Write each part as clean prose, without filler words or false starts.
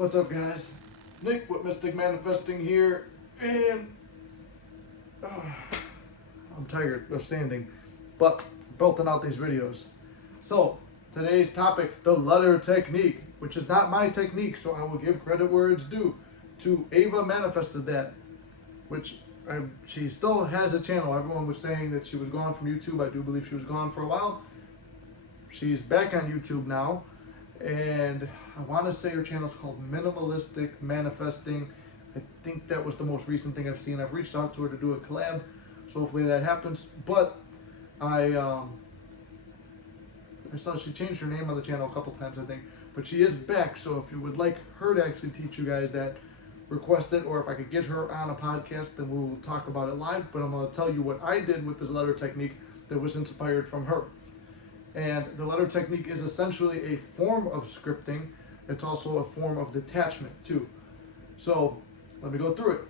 What's up, guys? Nick with Mystic Manifesting here, and I'm tired of standing, but belting out these videos. So, today's topic, the letter technique, which is not my technique, so I will give credit where it's due. To Ava manifested that, which she still has a channel. Everyone was saying that she was gone from YouTube. I do believe she was gone for a while. She's back on YouTube now, and I want to say her channel is called Minimalistic Manifesting. I think that was the most recent thing I've seen. I've reached out to her to do a collab, so hopefully that happens. But I saw she changed her name on the channel a couple times, I think. But she is back, so if you would like her to actually teach you guys that, request it, or if I could get her on a podcast, then we'll talk about it live. But I'm going to tell you what I did with this letter technique that was inspired from her. And the letter technique is essentially a form of scripting. It's also a form of detachment too. So let me go through it.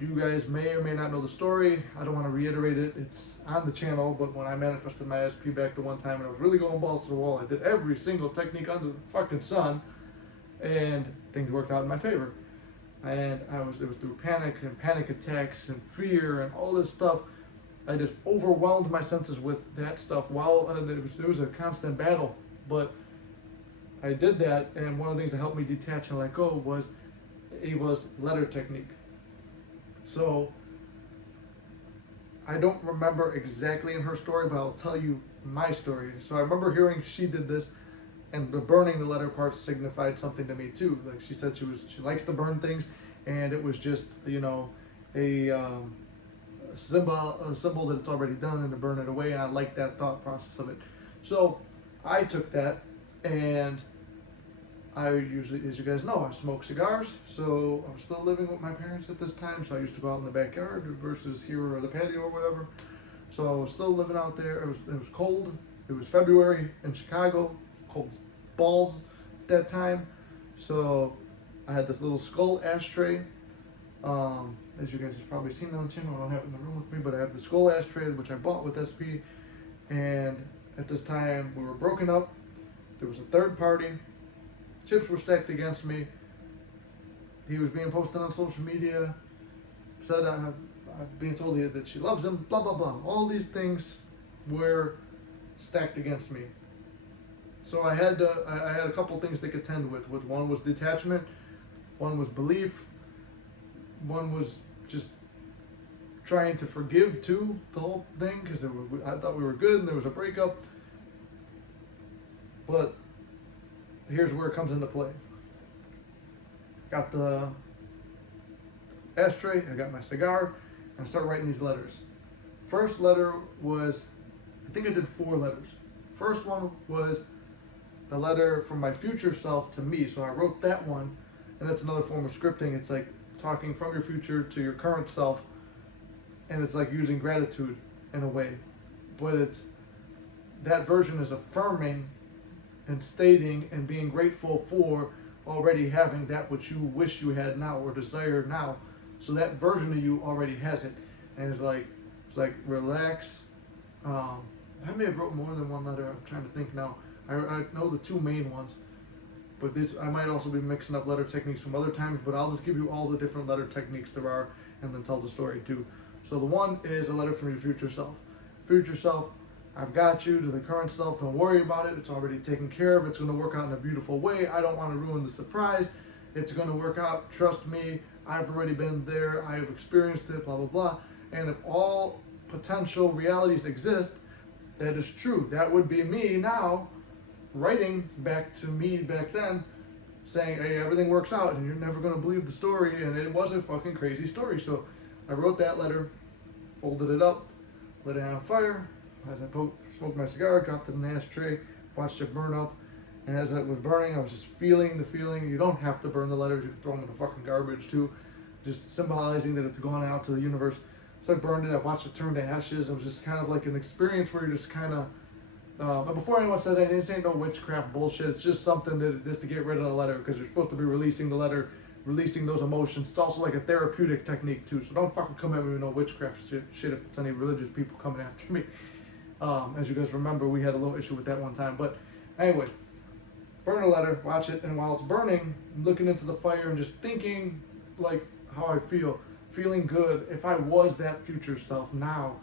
You guys may or may not know the story. I don't want to reiterate it. It's on the channel, but when I manifested my SP back the one time and I was really going balls to the wall, I did every single technique under the fucking sun, and things worked out in my favor. And it was through panic and panic attacks and fear and all this stuff. I just overwhelmed my senses with that stuff while it was a constant battle. But I did that, and one of the things that helped me detach and let go was Ava's letter technique. So I don't remember exactly in her story, but I'll tell you my story. So I remember hearing she did this, and the burning the letter part signified something to me too. Like she said, she likes to burn things, and it was just, you know, a symbol that it's already done, and to burn it away. And I like that thought process of it. So I took that, and I usually, as you guys know, I smoke cigars. So I was still living with my parents at this time, so I used to go out in the backyard versus here or the patio or whatever. So I was still living out there. It was cold. It was February in Chicago, cold balls at that time. So I had this little skull ashtray. As you guys have probably seen on the channel, I don't have it in the room with me, but I have the skull ashtray, which I bought with SP. And at this time, we were broken up. There was a third party. Chips were stacked against me. He was being posted on social media. Said I'm being told that she loves him, blah, blah, blah. All these things were stacked against me. So I had a couple things to contend with, which one was detachment, one was belief, one was just trying to forgive too, the whole thing, because I thought we were good and there was a breakup. But here's where it comes into play. Got the ashtray, I got my cigar, and I start writing these letters. First letter was, I think I did 4 letters. First one was a letter from my future self to me. So I wrote that one, and that's another form of scripting. It's like talking from your future to your current self, and it's like using gratitude in a way. But it's, that version is affirming and stating and being grateful for already having that which you wish you had now or desire now. So that version of you already has it, and it's like relax. I may have wrote more than one letter. I'm trying to think now. I know the 2 main ones, but this I might also be mixing up letter techniques from other times. But I'll just give you all the different letter techniques there are, and then tell the story too. So the one is a letter from your future self. Future self, I've got you. To the current self, don't worry about it. It's already taken care of. It's going to work out in a beautiful way. I don't want to ruin the surprise. It's going to work out. Trust me. I've already been there. I have experienced it, blah, blah, blah. And if all potential realities exist, that is true. That would be me now writing back to me back then saying, hey, everything works out and you're never going to believe the story. And it was a fucking crazy story. So I wrote that letter, folded it up, lit it on fire. As I smoked my cigar, dropped it in the ashtray, watched it burn up. And as it was burning, I was just feeling the feeling. You don't have to burn the letters. You can throw them in the fucking garbage too. Just symbolizing that it's gone out to the universe. So I burned it. I watched it turn to ashes. It was just kind of like an experience where you're just kind of... but before anyone said that, this ain't no witchcraft bullshit. It's just something that just to get rid of the letter, because you're supposed to be releasing the letter, releasing those emotions. It's also like a therapeutic technique too. So don't fucking come at me with no witchcraft shit if it's any religious people coming after me. As you guys remember, we had a little issue with that one time. But anyway, burn a letter, watch it, and while it's burning, I'm looking into the fire and just thinking like how I feel, feeling good. If I was that future self now,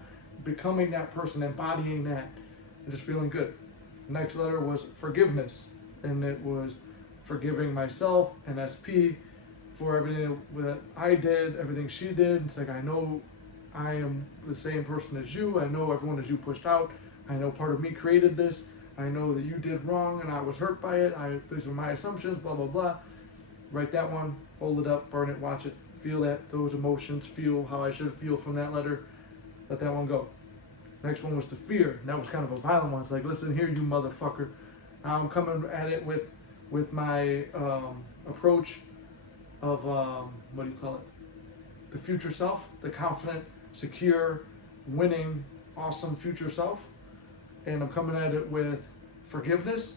becoming that person, embodying that, and just feeling good. The next letter was forgiveness, and it was forgiving myself and SP for everything that I did, everything she did. It's like, I know I am the same person as you. I know everyone as you pushed out. I know part of me created this. I know that you did wrong and I was hurt by it. These were my assumptions, blah, blah, blah. Write that one, fold it up, burn it, watch it, feel those emotions, feel how I should feel from that letter. Let that one go. Next one was the fear. And that was kind of a violent one. It's like, listen here, you motherfucker. Now I'm coming at it with my approach of, what do you call it? The future self, the confident, secure, winning, awesome future self. And I'm coming at it with forgiveness.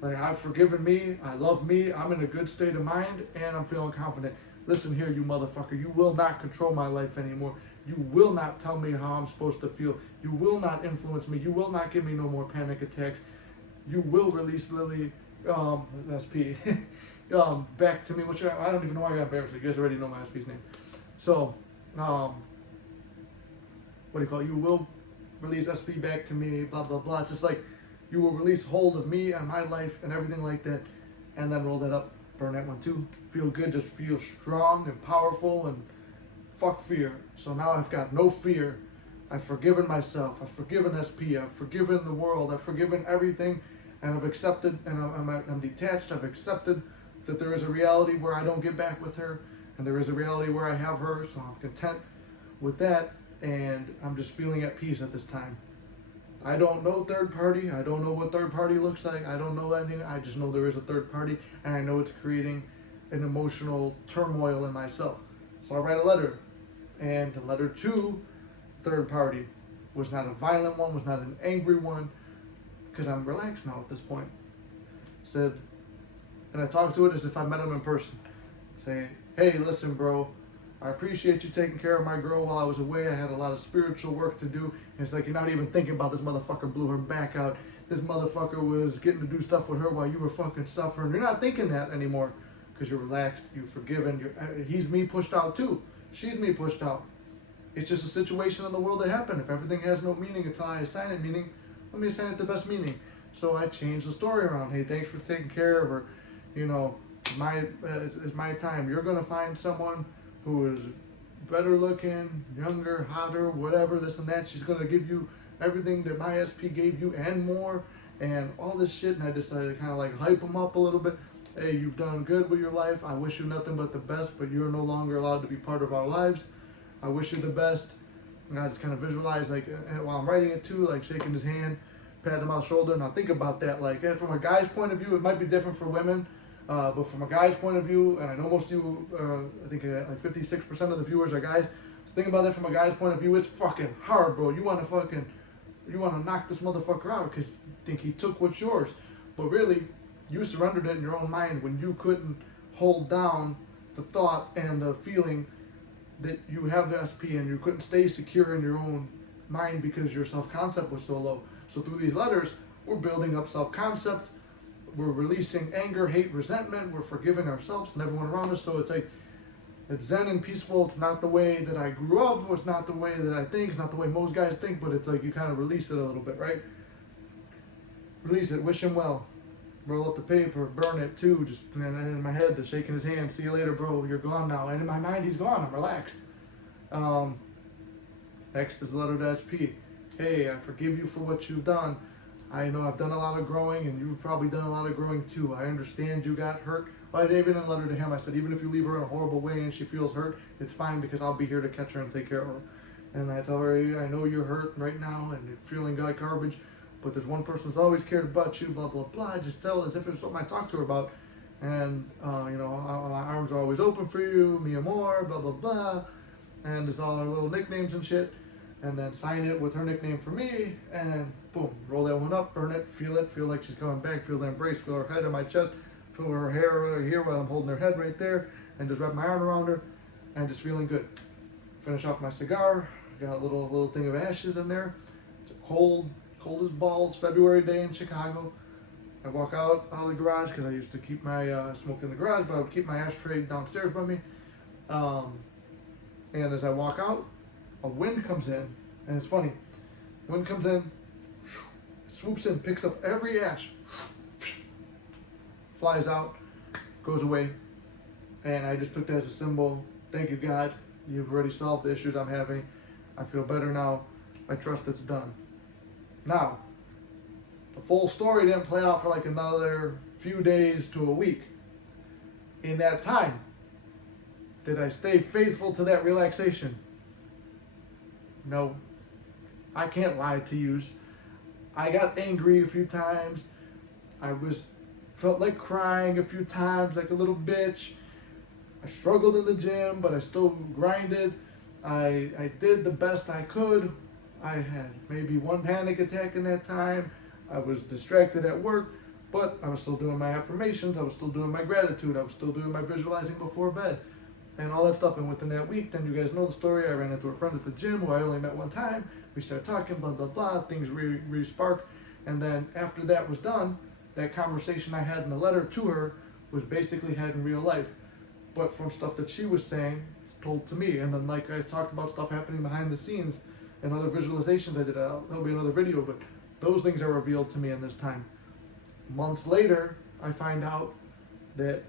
Like, I've forgiven me, I love me, I'm in a good state of mind, and I'm feeling confident. Listen here, you motherfucker, you will not control my life anymore. You will not tell me how I'm supposed to feel. You will not influence me. You will not give me no more panic attacks. You will release Lily, SP, back to me, which I don't even know why I got embarrassed. You guys already know my SP's name. So, what do you call it? You will release SP back to me, blah, blah, blah. It's just like, you will release hold of me and my life and everything like that, and then roll that up, burn that one too. Feel good, just feel strong and powerful, and fuck fear. So now I've got no fear. I've forgiven myself. I've forgiven SP. I've forgiven the world. I've forgiven everything, and I've accepted, and I'm detached. I've accepted that there is a reality where I don't get back with her, and there is a reality where I have her, so I'm content with that, and I'm just feeling at peace at this time. I don't know third party. I don't know what third party looks like. I don't know anything. I just know there is a third party, and I know it's creating an emotional turmoil in myself. So I write a letter, and the letter to third party was not a violent one, was not an angry one, because I'm relaxed now at this point. Said, and I talked to it as if I met him in person. Saying, hey, listen, bro, I appreciate you taking care of my girl while I was away. I had a lot of spiritual work to do. And it's like, you're not even thinking about this motherfucker blew her back out. This motherfucker was getting to do stuff with her while you were fucking suffering. You're not thinking that anymore because you're relaxed, you've forgiven. He's me pushed out too. She's me pushed out. It's just a situation in the world that happened. If everything has no meaning until I assign it meaning, let me assign it the best meaning. So I changed the story around. Hey, thanks for taking care of her. You know, it's my time. You're going to find someone who is better looking, younger, hotter, whatever, this and that. She's going to give you everything that my SP gave you and more, and all this shit. And I decided to kind of like hype them up a little bit. Hey, you've done good with your life. I wish you nothing but the best, but you're no longer allowed to be part of our lives. I wish you the best. And I just kind of visualize, like, while I'm writing it too, like shaking his hand, patting him on the shoulder. Now think about that. Like, from a guy's point of view, it might be different for women. But from a guy's point of view, and I know most of you, I think like 56% of the viewers are guys. So think about that from a guy's point of view. It's fucking hard, bro. You want to knock this motherfucker out because you think he took what's yours. But really, you surrendered it in your own mind when you couldn't hold down the thought and the feeling that you have the SP, and you couldn't stay secure in your own mind because your self-concept was so low. So through these letters, we're building up self-concept. We're releasing anger, hate, resentment. We're forgiving ourselves and everyone around us. So it's like, it's zen and peaceful. It's not the way that I grew up. It's not the way that I think. It's not the way most guys think, but it's like you kind of release it a little bit, right? Release it. Wish him well. Roll up the paper. Burn it too. Just in my head, they're shaking his hand. See you later, bro. You're gone now. And in my mind, he's gone. I'm relaxed. Next is the letter to SP. Hey, I forgive you for what you've done. I know I've done a lot of growing, and you've probably done a lot of growing too. I understand you got hurt. Well, I even in a letter to him, I said, even if you leave her in a horrible way and she feels hurt, it's fine because I'll be here to catch her and take care of her. And I tell her, I know you're hurt right now and you're feeling like garbage, but there's one person who's always cared about you, blah, blah, blah. I just tell as if it's something I talked to her about. And, you know, my arms are always open for you, mi amor, blah, blah, blah. And there's all our little nicknames and shit. And then sign it with her nickname for me, and boom, roll that one up, burn it, feel like she's coming back, feel the embrace, feel her head on my chest, feel her hair here while I'm holding her head right there, and just wrap my arm around her, and just feeling good. Finish off my cigar, got a little thing of ashes in there. It's a cold as balls February day in Chicago. I walk out of the garage because I used to keep my smoked in the garage, but I would keep my ashtray downstairs by me. And as I walk out, a wind comes in, and it's funny. Wind comes in, swoops in, picks up every ash, flies out, goes away, and I just took that as a symbol. Thank you, God. You've already solved the issues I'm having. I feel better now. I trust it's done. Now, the full story didn't play out for like another few days to a week. In that time, did I stay faithful to that relaxation? No. I can't lie to you. I got angry a few times. Felt like crying a few times, like a little bitch. I struggled in the gym, but I still grinded. I did the best I could. I had maybe one panic attack in that time. I was distracted at work, but I was still doing my affirmations. I was still doing my gratitude. I was still doing my visualizing before bed and all that stuff. And within that week, then you guys know the story. I ran into a friend at the gym who I only met one time. We started talking, blah, blah, blah. Things re-sparked. And then after that was done, that conversation I had in the letter to her was basically had in real life. But from stuff that she was saying, told to me. And then like I talked about stuff happening behind the scenes and other visualizations I did. There'll be another video, but those things are revealed to me in this time. Months later, I find out that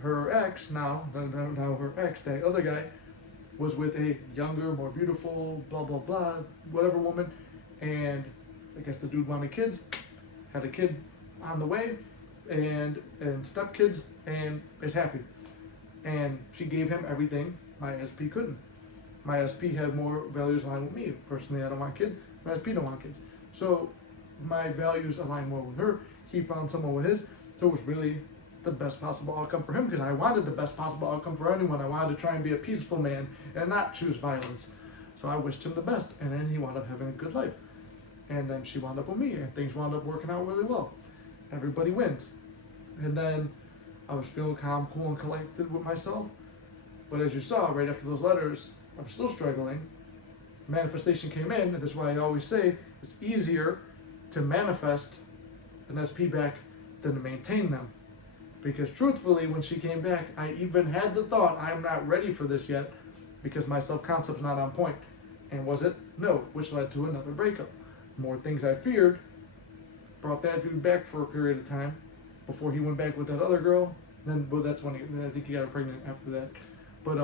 her ex now her ex, that other guy, was with a younger, more beautiful, blah, blah, blah, whatever woman. And I guess the dude wanted kids, had a kid on the way, and stepkids, and is happy. And she gave him everything my SP couldn't. My SP had more values aligned with me. Personally, I don't want kids. My SP don't want kids. So my values align more with her. He found someone with his. So it was really the best possible outcome for him, because I wanted the best possible outcome for anyone. I wanted to try and be a peaceful man and not choose violence. So I wished him the best, and then he wound up having a good life. And then she wound up with me, and things wound up working out really well. Everybody wins. And then I was feeling calm, cool, and collected with myself. But as you saw, right after those letters, I'm still struggling. Manifestation came in, and that's why I always say it's easier to manifest an SP back than to maintain them. Because truthfully, when she came back, I even had the thought, I'm not ready for this yet, because my self-concept's not on point. And was it? No, which led to another breakup. More things I feared brought that dude back for a period of time before he went back with that other girl. Then, well, that's when I think he got her pregnant after that. But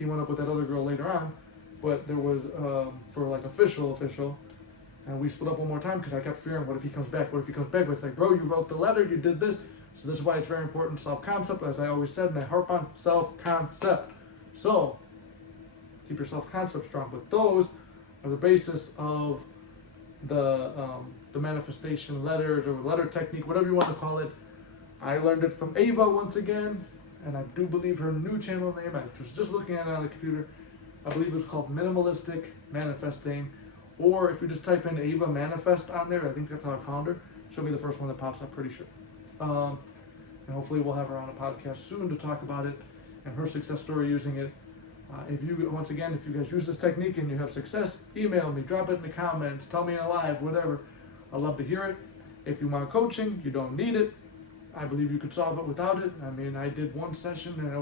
he went up with that other girl later on. But there was for like official, and we split up one more time because I kept fearing, what if he comes back? What if he comes back? But it's like, bro, you wrote the letter, you did this. So this is why it's very important, self-concept, as I always said, and I harp on self-concept. So keep your self-concept strong. But those are the basis of the manifestation letters, or letter technique, whatever you want to call it. I learned it from Ava once again, and I do believe her new channel name, I was just looking at it on the computer, I believe it was called Minimalistic Manifesting. Or if you just type in Ava Manifest on there, I think that's how I found her. She'll be the first one that pops up, pretty sure. And hopefully we'll have her on a podcast soon to talk about it and her success story using it. If you guys use this technique and you have success, email me, drop it in the comments, tell me in a live, whatever. I'd love to hear it. If you want coaching, you don't need it. I believe you could solve it without it. I mean, I did one session and I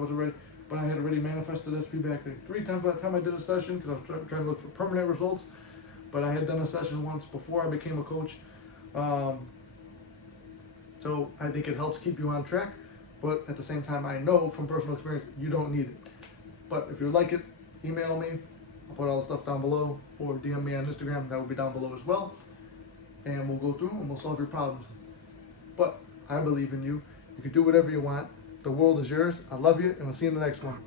had already manifested SP back like 3 times by the time I did a session, because I was trying to look for permanent results. But I had done a session once before I became a coach. So I think it helps keep you on track. But at the same time, I know from personal experience, you don't need it. But if you like it, email me. I'll put all the stuff down below, or DM me on Instagram. That will be down below as well. And we'll go through and we'll solve your problems. But I believe in you. You can do whatever you want. The world is yours. I love you, and I'll see you in the next one.